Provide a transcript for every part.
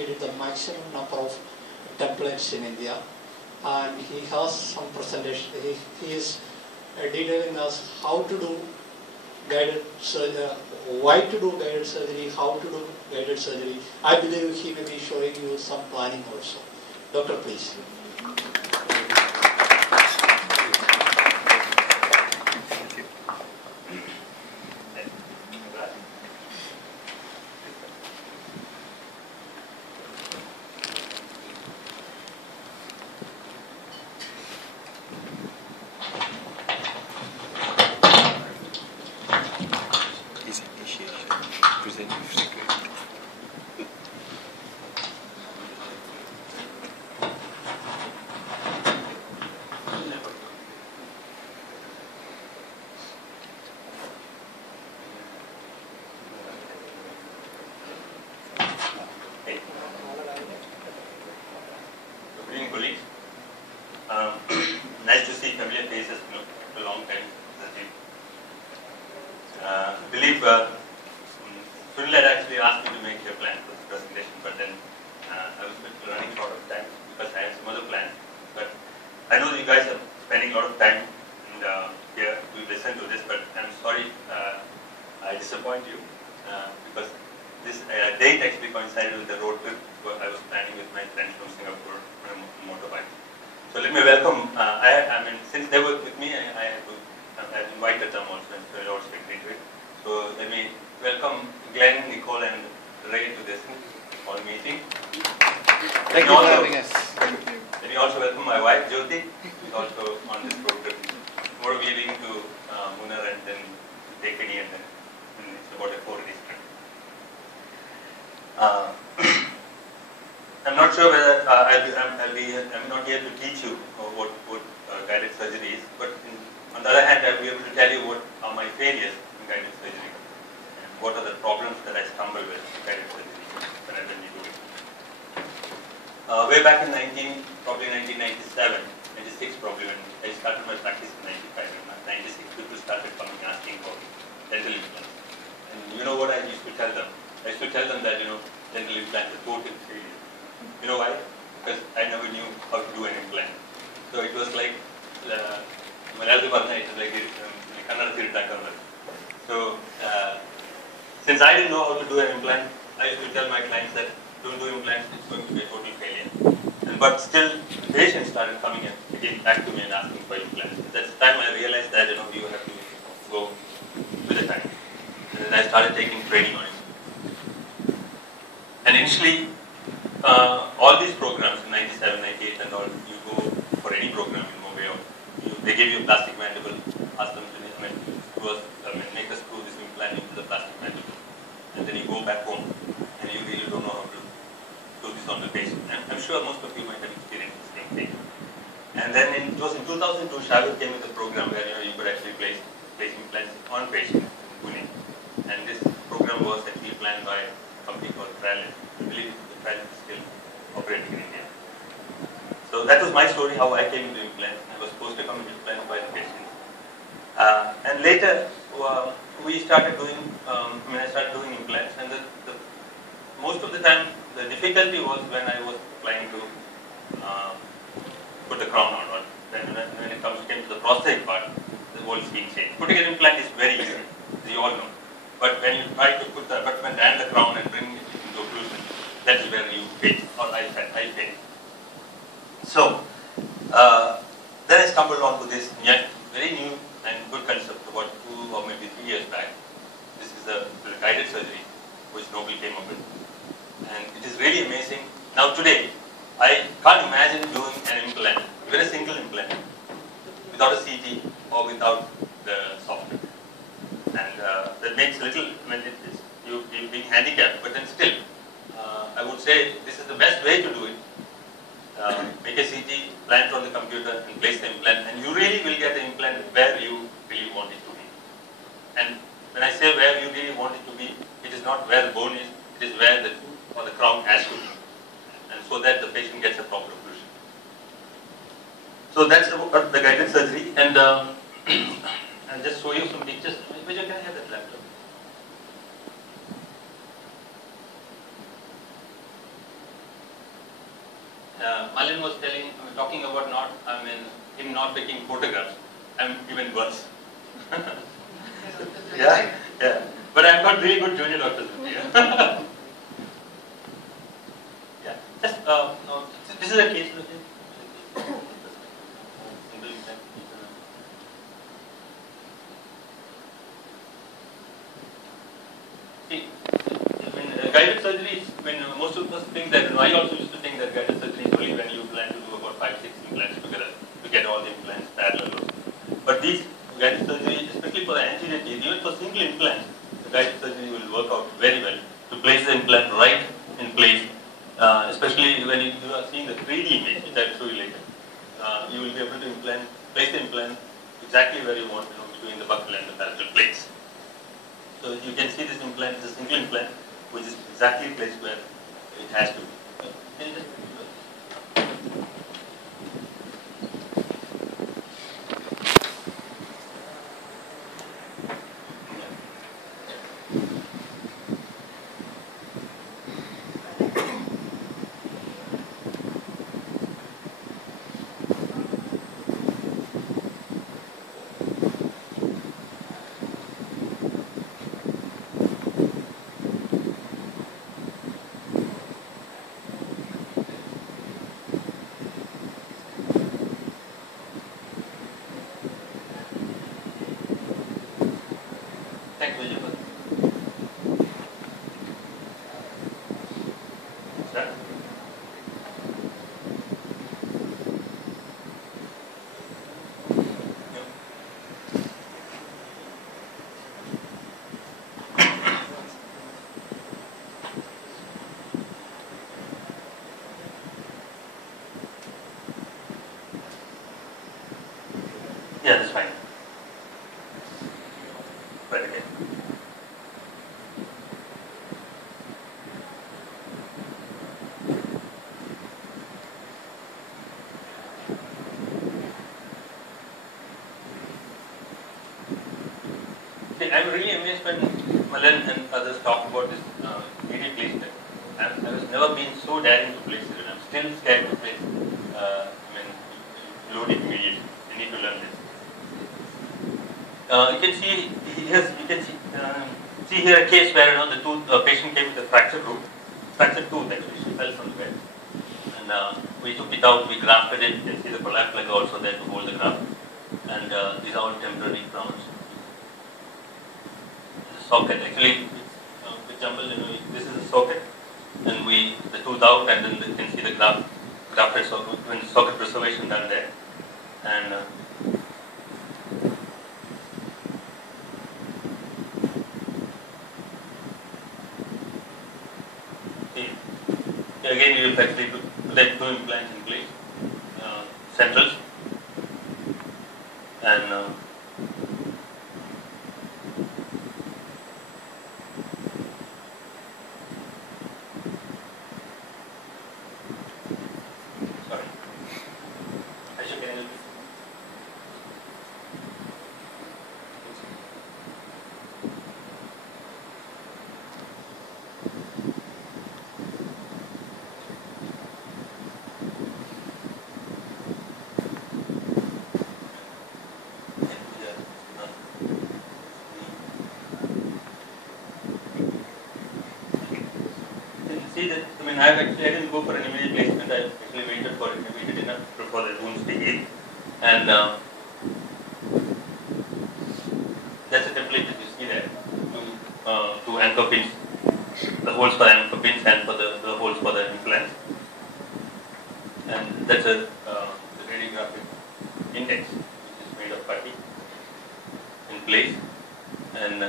he did the maximum number of templates in India, and he has some presentation. He is detailing us how to do guided surgery, why to do guided surgery, how to do guided surgery. I believe he may be showing you some planning also. Doctor, please. Nice to see familiar faces for a long time. I believe Sunil had actually asked me to make a plan for this presentation, but then I was running short of time because I had some other plans. But I know that you guys are spending a lot of time here to listen to this, but I'm sorry I disappoint you because this date actually coincided with the road trip I was planning with my friends from Singapore on a motorbike. So let me welcome, I mean, since they were with me, I've invited them also, and so I also agreed to it. So let me welcome Glenn, Nicole, and Ray to this whole meeting. Thank you for having us. Let me also welcome my wife, Jyoti, who is also on this road trip. Tomorrow we are leaving to Munnar and then Tekadi, and then it's about a 4 days trip. I'm not sure whether I'm not here to teach you what guided surgery is, but on the other hand, I'll be able to tell you what are my failures in guided surgery and what are the problems that I stumble with in guided surgery when we do it. Way back in probably 1997, 96 probably, when I started my practice in 95, in 96 people started coming asking for dental implants. And you know what I used to tell them? I used to tell them that, dental implants are total failure. You know why? Because I never knew how to do an implant. So it was like, so since I didn't know how to do an implant, I used to tell my clients that don't do implants, it's going to be a total failure. But still, patients started coming and came back to me and asking for implants. That's the time I realized that you have to go with the time. And then I started taking training on it. And initially, all these programs, 97, 98 and all, you go for any program in Mumbai, they give you a plastic mandible, ask them to make a screw this implant into the plastic mandible. And then you go back home and you really don't know how to do this on the patient. And I'm sure most of you might have experienced the same thing. And then it was in 2002, Shavir came with a program where you could actually place implants on patients in Pune. And this program was actually planned by a company called Tralent. I believe the Tralent is still operating in India. So that was my story, how I came into implants. I was supposed to come into implants by the patients. And later, we started doing, I started doing implants, and most of the time, the difficulty was when I was trying to put the crown on. Or when it came to the prosthetic part, the whole scene changed. Putting an implant is very easy, as you all know. But when you try to put the abutment and the crown and bring it into occlusion, that is where you fail, or I fail. So, then I stumbled onto this very new and good concept about 2 or maybe 3 years back. This is the guided surgery which Nobel came up with. And it is really amazing. Now today, I can't imagine doing an implant, even a single implant, without a CT or without the software. And that makes you're being handicapped, but then still, I would say this is the best way to do it. Make a CT, plant on the computer and place the implant, and you really will get the implant where you really want it to be. And when I say where you really want it to be, it is not where the bone is, it is where the tooth or the crown has to be. And so that the patient gets a proper occlusion. So that's about the guided surgery, and I'll just show you some pictures. Vijay, can I have that laptop? Malin was talking about him not taking photographs. I'm even worse. Yeah, yeah. But I've got really good junior doctors with me. Yeah. Just, no, this is a case. See, guided surgery is when most of us think that, I also used to think that guided surgery is only when you plan to do about 5-6 implants together to get all the implants parallel. But these guided surgery, especially for the anterior teeth, even for single implants, the guided surgery will work out very well to place the implant right in place, especially when you are seeing the 3D image, which I will show you later. You will be able to place the implant exactly where you want, between the buccal and the parietal plates. So you can see this implant is a single implant, which is exactly placed where it has to be. Can you just thank you, Vijay. Sir? Yeah, that's fine. Right, okay. See, I'm really amazed when Malan and others talk about this immediate placement. I was never been so daring to place it. I'm still scared to place. Load it immediately. You need to learn this. You can see see here a case where the patient came with a fractured tooth actually. She fell from the bed, and we took it out. We grafted it. You can see the collapsed leg also there to hold the graft, and these are all temporary crowns. Socket actually, for example, this is a socket, and the tooth out, and then you can see the grafted socket preservation done there, and again you will actually put that 2 implants in place, centrals, and sorry, Ashok, can you help me? See that, I didn't go for an immediate placement. I actually waited for it. I waited enough for the wounds to heal, and that's a template that you see there. Two anchor pins, the holes for the anchor pins and for the holes for the implants, and that's the radiographic index, which is made of putty in place. And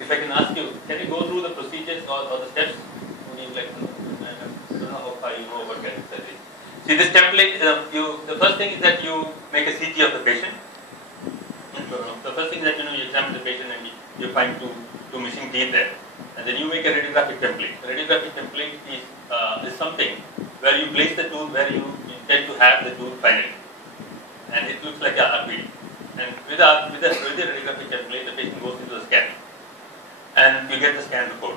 if I can ask you, can you go through the procedures or the steps? Would you like to know? I don't know how far you know about guided surgery. See this template, the first thing is that you make a CT of the patient. The first thing is that you examine the patient and you find two missing teeth there. And then you make a radiographic template. The radiographic template is something where you place the tooth where you intend to have the tooth finally. And it looks like a RPD. And with the radiographic template, the patient goes into the scan. And you get the scan report.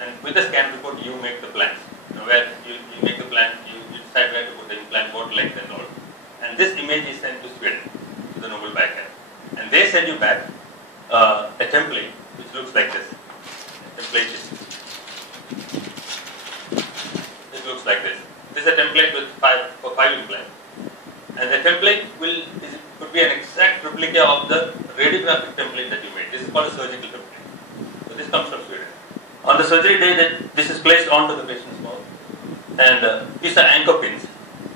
And with the scan report, you make the plans. Where you make the plan, you decide where to image is sent to Sweden, to the Nobel Backer, and they send you back a template which looks like this. A template it looks like this. This is a template with for 5 implants, and the template could be an exact replica of the radiographic template that you made. This is called a surgical template. So this comes from Sweden. On the surgery day, this is placed onto the patient's mouth, and these are anchor pins,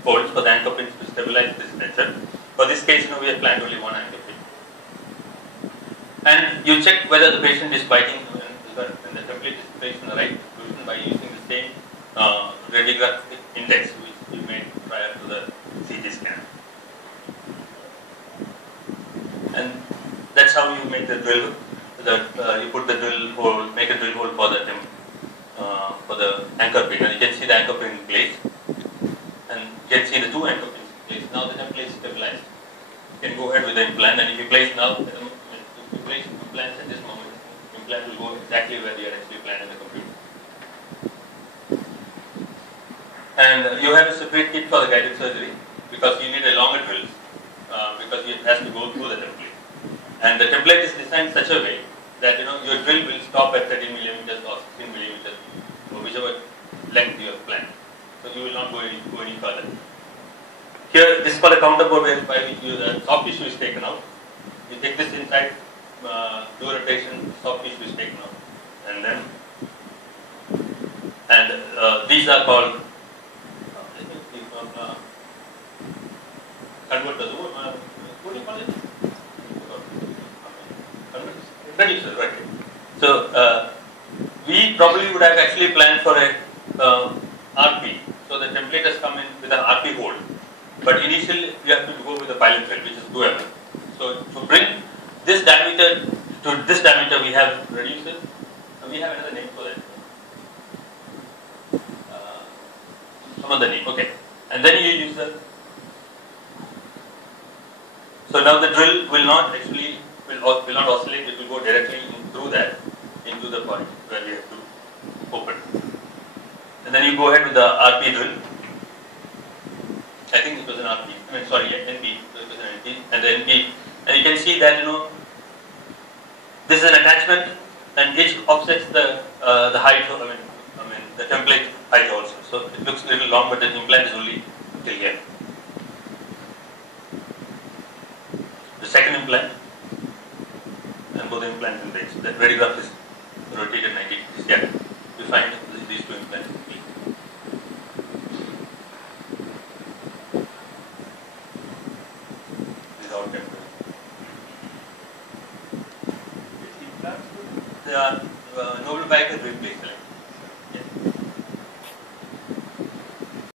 holes for the anchor pins to stabilize this sensor. For this case, we have planned only one anchor pin, and you check whether the patient is biting when the template is placed in the right position by using the same radiographic index which we made prior to the CT scan. And that's how you make the drill. You put the drill hole, make a drill hole for the anchor pin, and you can see the anchor pin in place, and you can see the 2 anchor pins in place. Now the template is stabilized. You can go ahead with the implant, and if you place now, if you place implants at this moment, the implant will go exactly where you are actually planned in the computer. And you have a separate kit for the guided surgery because you need a longer drill because it has to go through the template. And the template is designed such a way that your drill will stop at 13 millimeters or 16 millimeters or whichever length you have planned. So you will not go any further. Here, this is called a counterboard by which the soft tissue is taken out. You take this inside, do a rotation, soft tissue is taken out, and these are called converters. What do you call it? Reducer, right? So we probably would have actually planned for a RP. So the template has come in with an RP hold. But initially we have to go with a pilot drill, which is doable. So to bring this diameter to this diameter, we have reducers. We have another name for that. Some other name, okay. And then you use the. So now the drill will not actually will not oscillate. It will go directly through that into the point where we have to open. And then you go ahead with the RP drill. I think it was an RP. NP. So it was an NP, and the NP, and you can see that this is an attachment, and each offsets the height. I mean the template height also. So it looks a little long, but the implant is only till here. The second implant, and both the implants in place. The radiograph is rotated 90 degrees. Yeah, you find these 2 implants. They are Nobel Backer drill plate selected.